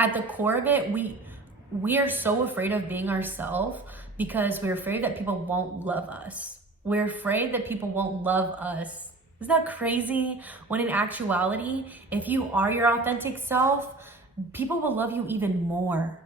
At the core of it, we are so afraid of being ourselves because we're afraid that people won't love us. We're afraid that people won't love us. Isn't that crazy? When in actuality, if you are your authentic self, people will love you even more.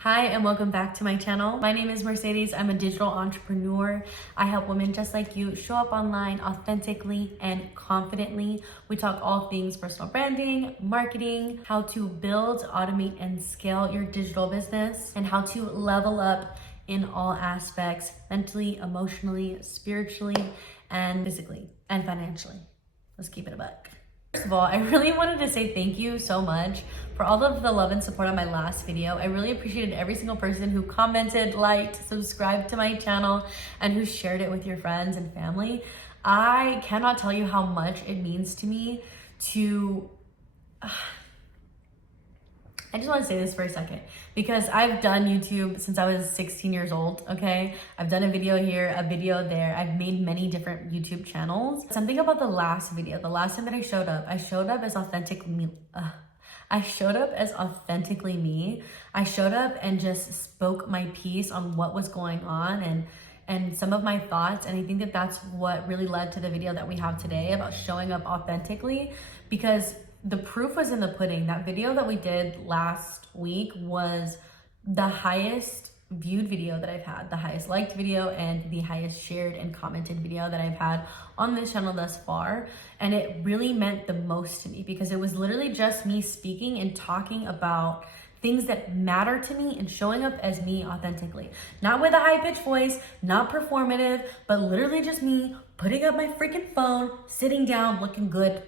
Hi, and welcome back to my channel. My name is Mercedes. I'm a digital entrepreneur. I help women just like you show up online authentically and confidently. We talk all things personal branding, marketing, how to build, automate, and scale your digital business, and how to level up in all aspects, mentally, emotionally, spiritually, and physically, and financially. Let's keep it a buck. First of all, I really wanted to say thank you so much for all of the love and support on my last video. I really appreciated every single person who commented, liked, subscribed to my channel, and who shared it with your friends and family. I cannot tell you how much it means to me to... I just want to say this for a second because I've done YouTube since I was 16 years old, okay? I've done a video here, a video there. I've made many different YouTube channels. Something about the last video, the last time that I showed up as authentic me. I showed up as authentically me. I showed up and just spoke my piece on what was going on and some of my thoughts. And I think that that's what really led to the video that we have today about showing up authentically, because the proof was in the pudding. That video that we did last week was the highest viewed video that I've had, the highest liked video, and the highest shared and commented video that I've had on this channel thus far. And it really meant the most to me because it was literally just me speaking and talking about things that matter to me and showing up as me authentically. Not with a high-pitched voice, not performative, but literally just me putting up my freaking phone, sitting down, looking good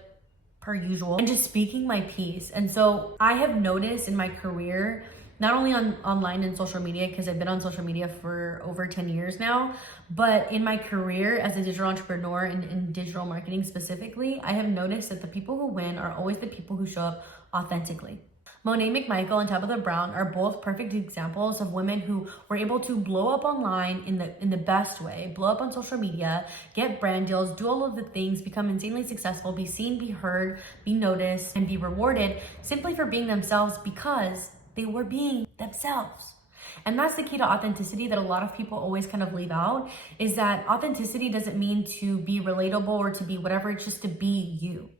per usual, and just speaking my piece. And so I have noticed in my career, not only online and social media, because I've been on social media for over 10 years now, but in my career as a digital entrepreneur and in digital marketing specifically, I have noticed that the people who win are always the people who show up authentically. Monet McMichael and Tabitha Brown are both perfect examples of women who were able to blow up online in the best way, blow up on social media, get brand deals, do all of the things, become insanely successful, be seen, be heard, be noticed, and be rewarded simply for being themselves because they were being themselves. And that's the key to authenticity that a lot of people always kind of leave out, is that authenticity doesn't mean to be relatable or to be whatever, it's just to be you.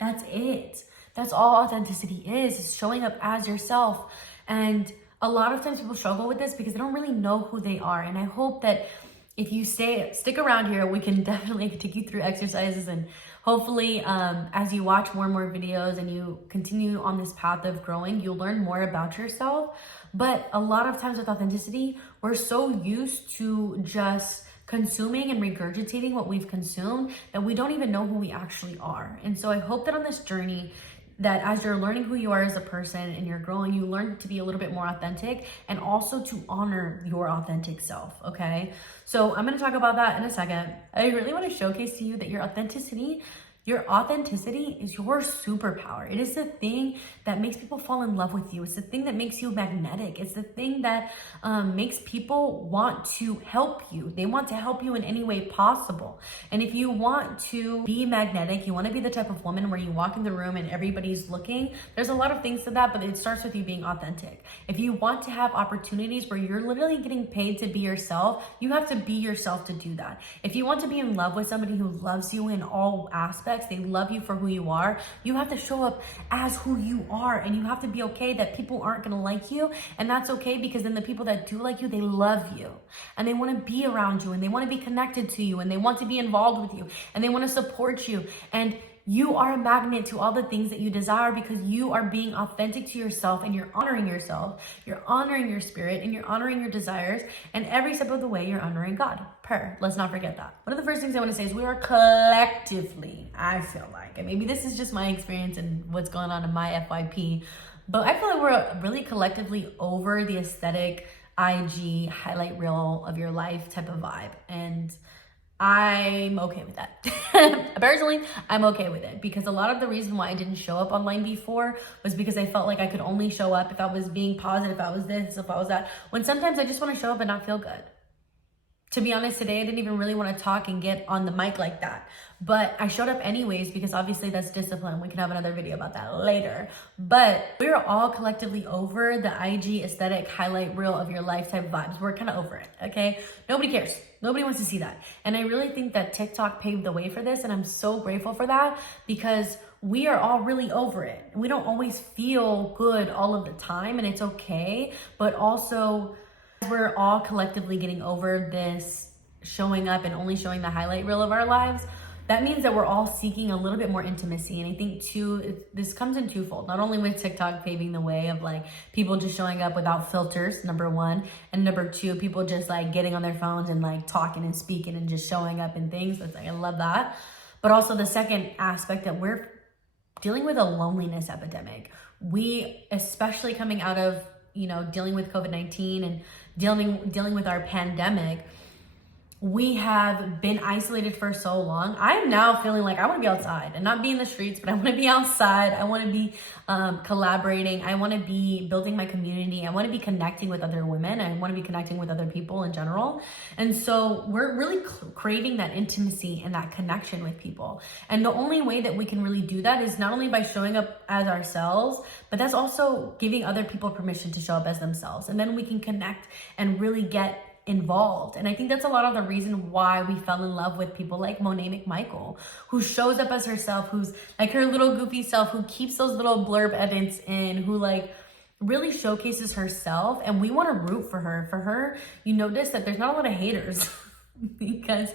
That's it. That's all authenticity is showing up as yourself. And a lot of times people struggle with this because they don't really know who they are. And I hope that if you stick around here, we can definitely take you through exercises, and hopefully as you watch more and more videos and you continue on this path of growing, you'll learn more about yourself. But a lot of times with authenticity, we're so used to just consuming and regurgitating what we've consumed that we don't even know who we actually are. And so I hope that on this journey, that as you're learning who you are as a person and you're growing, you learn to be a little bit more authentic and also to honor your authentic self, okay? So I'm gonna talk about that in a second. I really wanna showcase to you that your authenticity is your superpower. It is the thing that makes people fall in love with you. It's the thing that makes you magnetic. It's the thing that makes people want to help you. They want to help you in any way possible. And if you want to be magnetic, you want to be the type of woman where you walk in the room and everybody's looking, there's a lot of things to that, but it starts with you being authentic. If you want to have opportunities where you're literally getting paid to be yourself, you have to be yourself to do that. If you want to be in love with somebody who loves you in all aspects, they love you for who you are, you have to show up as who you are, and you have to be okay that people aren't going to like you, and that's okay, because then the people that do like you, they love you and they want to be around you and they want to be connected to you and they want to be involved with you and they want to support you. And you are a magnet to all the things that you desire because you are being authentic to yourself, and you're honoring yourself, you're honoring your spirit, and you're honoring your desires. And every step of the way, you're honoring God. Let's not forget that. One of the first things I want to say is we are collectively, I feel like, and maybe this is just my experience and what's going on in my FYP, but I feel like we're really collectively over the aesthetic IG highlight reel of your life type of vibe. And I'm okay with that. Personally, I'm okay with it because a lot of the reason why I didn't show up online before was because I felt like I could only show up if I was being positive, if I was this, if I was that, when sometimes I just want to show up and not feel good. To be honest, today I didn't even really want to talk and get on the mic like that. But I showed up anyways because obviously that's discipline. We can have another video about that later. But we're all collectively over the IG aesthetic highlight reel of your life type vibes. We're kind of over it, okay? Nobody cares. Nobody wants to see that. And I really think that TikTok paved the way for this. And I'm so grateful for that because we are all really over it. We don't always feel good all of the time, and it's okay. But also, we're all collectively getting over this showing up and only showing the highlight reel of our lives. That means that we're all seeking a little bit more intimacy. And I think too, this comes in twofold, not only with TikTok paving the way of like people just showing up without filters, number one, and number two, people just like getting on their phones and like talking and speaking and just showing up in things. It's like, I love that. But also the second aspect that we're dealing with a loneliness epidemic. We, especially coming out of, dealing with COVID-19 and dealing with our pandemic, we have been isolated for so long. I am now feeling like I want to be outside and not be in the streets, but I want to be outside. I want to be collaborating. I want to be building my community. I want to be connecting with other women. I want to be connecting with other people in general. And so we're really craving that intimacy and that connection with people. And the only way that we can really do that is not only by showing up as ourselves, but that's also giving other people permission to show up as themselves. And then we can connect and really get involved. And I think that's a lot of the reason why we fell in love with people like Monet McMichael, who shows up as herself, who's like her little goofy self, who keeps those little blurb edits in, who like really showcases herself. And we want to root for her. For her, you notice that there's not a lot of haters because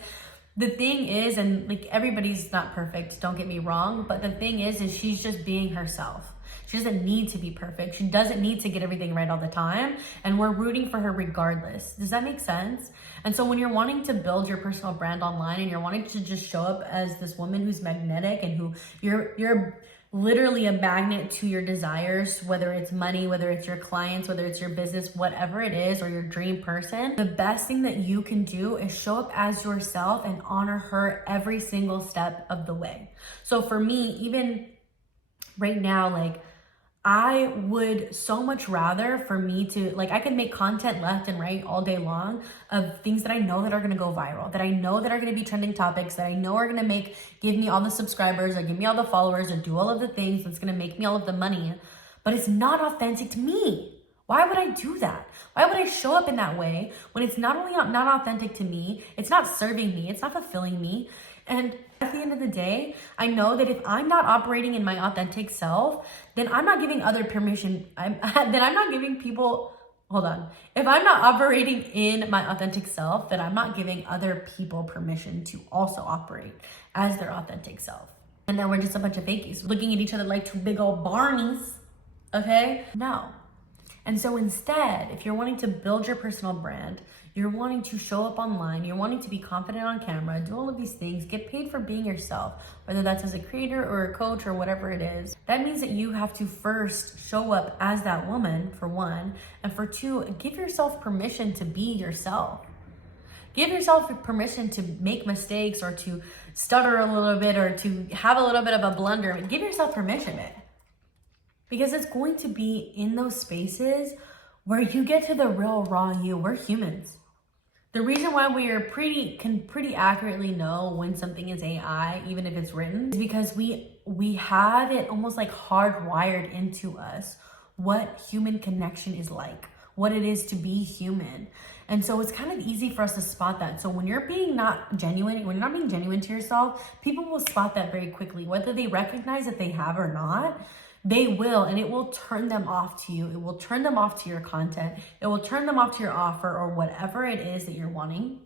the thing is, and like everybody's not perfect, don't get me wrong, but the thing is she's just being herself. She doesn't need to be perfect. She doesn't need to get everything right all the time. And we're rooting for her regardless. Does that make sense? And so when you're wanting to build your personal brand online and you're wanting to just show up as this woman who's magnetic and who you're literally a magnet to your desires, whether it's money, whether it's your clients, whether it's your business, whatever it is, or your dream person, the best thing that you can do is show up as yourself and honor her every single step of the way. So for me, even right now, like, I would so much rather for me to, like, I could make content left and right all day long of things that I know that are going to go viral, that I know that are going to be trending topics, that I know are going to give me all the subscribers or give me all the followers or do all of the things that's going to make me all of the money, but it's not authentic to me. Why would I do that? Why would I show up in that way when it's not only not authentic to me, it's not serving me, it's not fulfilling me? And at the end of the day, I know that if I'm not operating in my authentic self, then I'm not giving other permission. Then I'm not giving people, hold on. If I'm not operating in my authentic self, then I'm not giving other people permission to also operate as their authentic self. And then we're just a bunch of fakies looking at each other like two big old Barneys, okay? No. And so instead, if you're wanting to build your personal brand, you're wanting to show up online, you're wanting to be confident on camera, do all of these things, get paid for being yourself, whether that's as a creator or a coach or whatever it is, that means that you have to first show up as that woman, for one, and for two, give yourself permission to be yourself. Give yourself permission to make mistakes or to stutter a little bit or to have a little bit of a blunder. Give yourself permission, man. Because it's going to be in those spaces where you get to the real raw you. We're humans. The reason why can pretty accurately know when something is AI, even if it's written, is because we have it almost like hardwired into us what human connection is like, what it is to be human. And so it's kind of easy for us to spot that. So when you're not being genuine to yourself, people will spot that very quickly, whether they recognize that they have or not. They will, and it will turn them off to you. It will turn them off to your content. It will turn them off to your offer or whatever it is that you're wanting.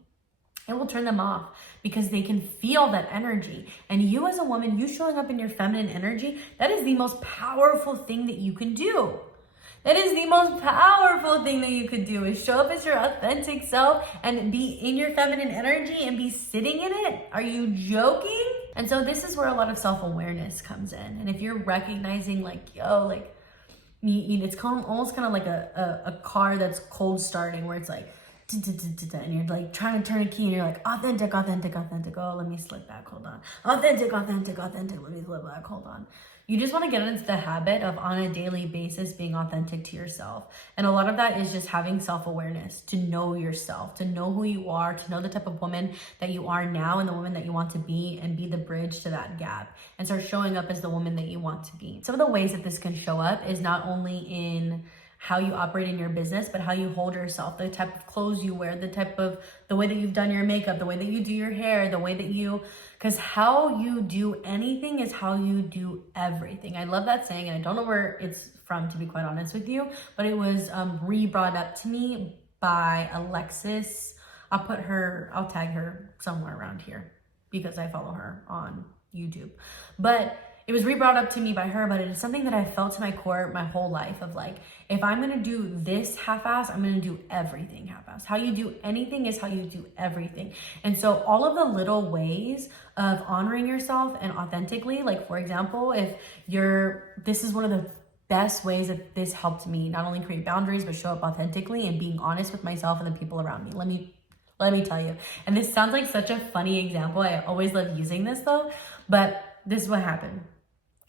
It will turn them off because they can feel that energy. And you as a woman, you showing up in your feminine energy, that is the most powerful thing that you can do. That is the most powerful thing that you could do, is show up as your authentic self and be in your feminine energy and be sitting in it. Are you joking? And so this is where a lot of self-awareness comes in. And if you're recognizing it's almost kind of like a car that's cold starting, where it's like, and you're like trying to turn a key and you're like authentic, authentic, authentic. Oh, let me slip back, hold on. Authentic, authentic, authentic, let me slip back, hold on. You just want to get into the habit of on a daily basis being authentic to yourself. And a lot of that is just having self-awareness, to know yourself, to know who you are, to know the type of woman that you are now and the woman that you want to be, and be the bridge to that gap and start showing up as the woman that you want to be. Some of the ways that this can show up is not only in how you operate in your business, but how you hold yourself, the type of clothes you wear, the way that you've done your makeup, the way that you do your hair, the way that because how you do anything is how you do everything. I love that saying, and I don't know where it's from, to be quite honest with you, but it was re-brought up to me by Alexis. I'll tag her somewhere around here because I follow her on YouTube. But it was re-brought up to me by her, but it is something that I felt to my core my whole life of like, if I'm gonna do this half-ass, I'm gonna do everything half-ass. How you do anything is how you do everything. And so all of the little ways of honoring yourself and authentically, like for example, this is one of the best ways that this helped me not only create boundaries, but show up authentically and being honest with myself and the people around me. Let me tell you. And this sounds like such a funny example. I always love using this though, but this is what happened.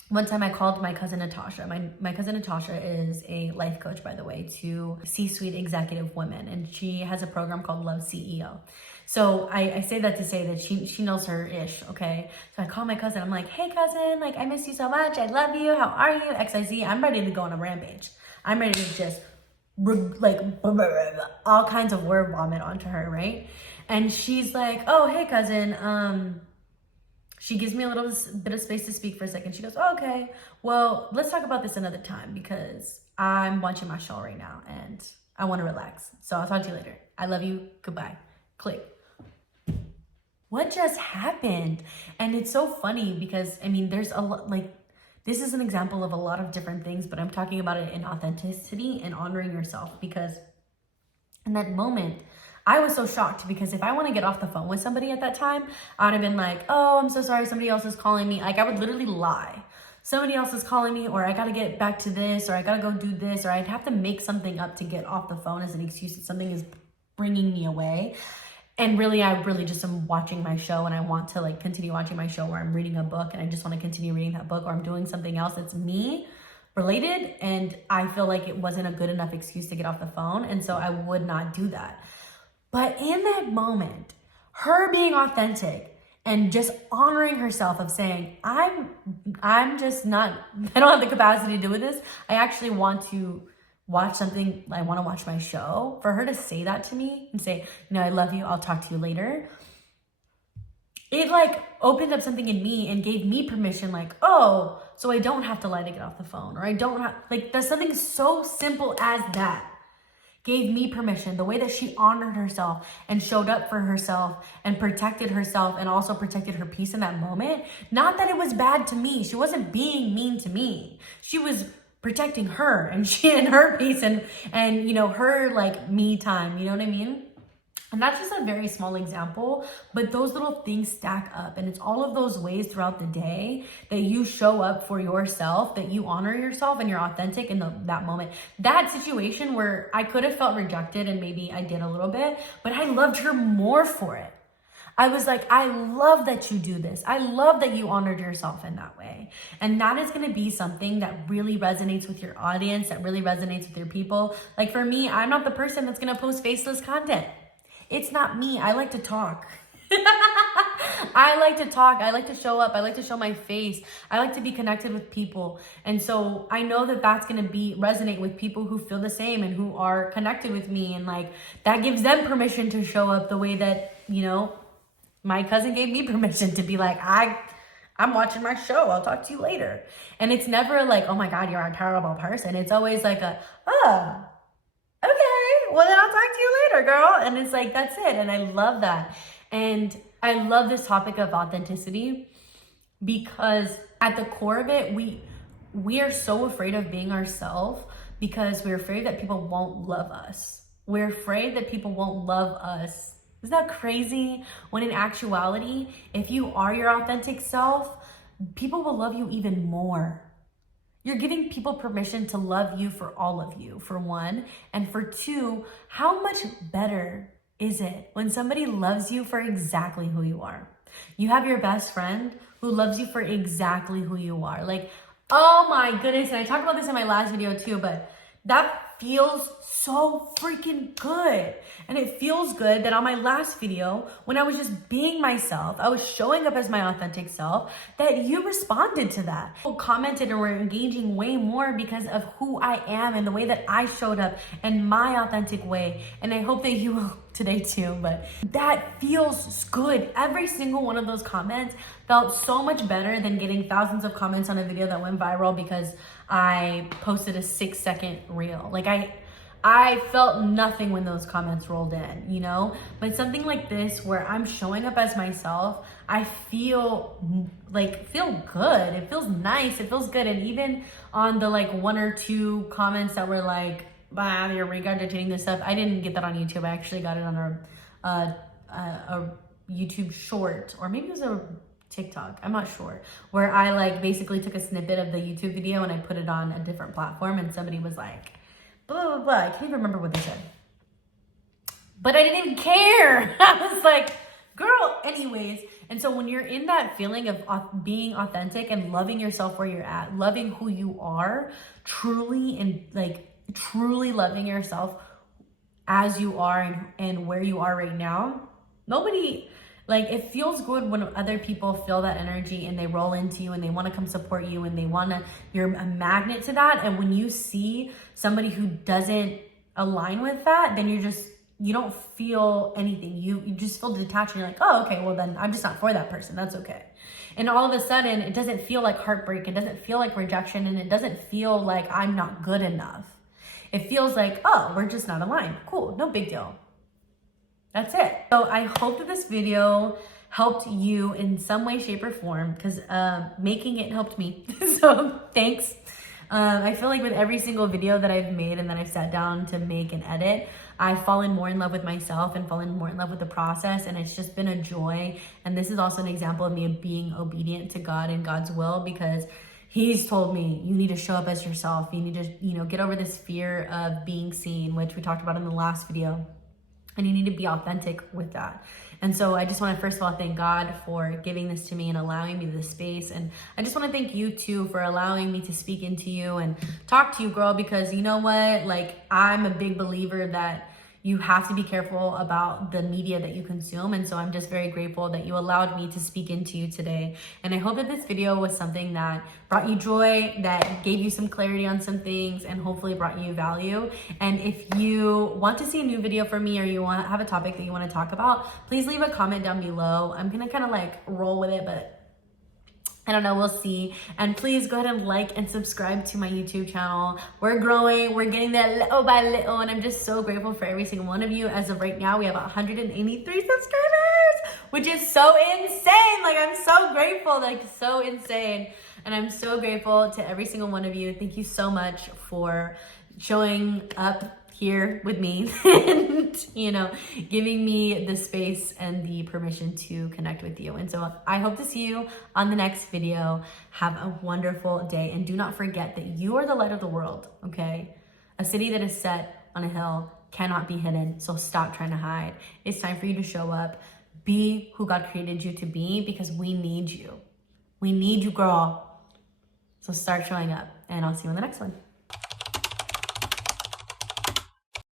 One time I called my cousin Natasha. My cousin Natasha is a life coach, by the way, to C-suite executive women. And she has a program called Love CEO. So I say that to say that she knows her ish, okay? So I call my cousin. I'm like, hey cousin, like I miss you so much. I love you. How are you? XYZ. I'm ready to go on a rampage. I'm ready to just like all kinds of word vomit onto her, right? And she's like, oh, hey cousin, she gives me a little bit of space to speak for a second. She goes, oh, okay, well, let's talk about this another time because I'm watching my show right now and I want to relax. So I'll talk to you later. I love you. Goodbye. Click. What just happened? And it's so funny because, I mean, there's a lot, like, this is an example of a lot of different things, but I'm talking about it in authenticity and honoring yourself, because in that moment, I was so shocked, because if I want to get off the phone with somebody at that time, I would have been like, oh, I'm so sorry, somebody else is calling me. Like, I would literally lie. Somebody else is calling me, or I got to get back to this, or I got to go do this, or I'd have to make something up to get off the phone as an excuse that something is bringing me away. And really, I really just am watching my show, and I want to like continue watching my show, or I'm reading a book and I just want to continue reading that book, or I'm doing something else that's me related. And I feel like it wasn't a good enough excuse to get off the phone. And so I would not do that. But in that moment, her being authentic and just honoring herself of saying, I'm just not, I don't have the capacity to do this. I actually want to watch something. I want to watch my show. For her to say that to me and say, I love you. I'll talk to you later. It like opened up something in me and gave me permission, like, oh, so I don't have to lie to get off the phone, or I don't have, like, there's something so simple as that. Gave me permission. The way that she honored herself and showed up for herself and protected herself and also protected her peace in that moment. Not that it was bad to me. She wasn't being mean to me. She was protecting her and her peace and her like me time. You know what I mean? And that's just a very small example, but those little things stack up, and it's all of those ways throughout the day that you show up for yourself, that you honor yourself and you're authentic in that moment. That situation where I could have felt rejected, and maybe I did a little bit, but I loved her more for it. I was like, I love that you do this. I love that you honored yourself in that way. And that is going to be something that really resonates with your audience, that really resonates with your people. Like for me, I'm not the person that's going to post faceless content. It's not me. I like to talk. I like to talk. I like to show up. I like to show my face. I like to be connected with people. And so I know that that's going to resonate with people who feel the same and who are connected with me. And like, that gives them permission to show up the way that, my cousin gave me permission to be like, I'm watching my show. I'll talk to you later. And it's never like, oh my God, you're a terrible person. It's always like okay, well then I'll talk to you later, girl. And it's like, that's it. And I love that. And I love this topic of authenticity, because at the core of it, we are so afraid of being ourselves, because we're afraid that people won't love us. We're afraid that people won't love us. Isn't that crazy? When in actuality, if you are your authentic self, people will love you even more. You're giving people permission to love you for all of you, for one. And for two, how much better is it when somebody loves you for exactly who you are? You have your best friend who loves you for exactly who you are. Like, oh my goodness. And I talked about this in my last video too, but that feels so freaking good. And it feels good that on my last video, when I was just being myself, I was showing up as my authentic self, that you responded to that. People commented and were engaging way more because of who I am and the way that I showed up in my authentic way. And I hope that you will today too, but that feels good. Every single one of those comments felt so much better than getting thousands of comments on a video that went viral because I posted a 6-second reel. Like I felt nothing when those comments rolled in, you know? But something like this where I'm showing up as myself, I feel good. It feels nice. It feels good. And even on the like 1 or 2 comments that were like, bah, you're regurgitating this stuff. I didn't get that on YouTube. I actually got it on a YouTube short, or maybe it was a TikTok, I'm not sure, where I like basically took a snippet of the YouTube video and I put it on a different platform, and somebody was like, blah, blah, blah. I can't even remember what they said. But I didn't even care. I was like, girl, anyways. And so when you're in that feeling of being authentic and loving yourself where you're at, loving who you are, truly, and like truly loving yourself as you are and where you are right now, like, it feels good when other people feel that energy and they roll into you and they want to come support you and you're a magnet to that. And when you see somebody who doesn't align with that, then you don't feel anything. You just feel detached and you're like, oh, okay, well then I'm just not for that person. That's okay. And all of a sudden, it doesn't feel like heartbreak. It doesn't feel like rejection. And it doesn't feel like I'm not good enough. It feels like, oh, we're just not aligned. Cool, no big deal. That's it. So I hope that this video helped you in some way, shape, or form, because making it helped me. So thanks. I feel like with every single video that I've made and that I've sat down to make and edit, I've fallen more in love with myself and fallen more in love with the process. And it's just been a joy. And this is also an example of me being obedient to God and God's will, because He's told me, you need to show up as yourself. You need to, get over this fear of being seen, which we talked about in the last video. And you need to be authentic with that. And so I just want to, first of all, thank God for giving this to me and allowing me this space. And I just want to thank you too for allowing me to speak into you and talk to you, girl, because you know what? Like, I'm a big believer that you have to be careful about the media that you consume. And so I'm just very grateful that you allowed me to speak into you today. And I hope that this video was something that brought you joy, that gave you some clarity on some things, and hopefully brought you value. And if you want to see a new video from me, or you want to have a topic that you want to talk about, please leave a comment down below. I'm going to kind of like roll with it, but I don't know, we'll see. And please go ahead and like and subscribe to my YouTube channel. We're growing, we're getting there little by little, and I'm just so grateful for every single one of you. As of right now, we have 183 subscribers, which is so insane. Like, I'm so grateful, like so insane. And I'm so grateful to every single one of you. Thank you so much for showing up here with me and giving me the space and the permission to connect with you. And so I hope to see you on the next video. Have a wonderful day, and do not forget that you are the light of the world. Okay, a city that is set on a hill cannot be hidden, so stop trying to hide. It's time for you to show up, be who God created you to be, because we need you, girl. So start showing up, and I'll see you in the next one.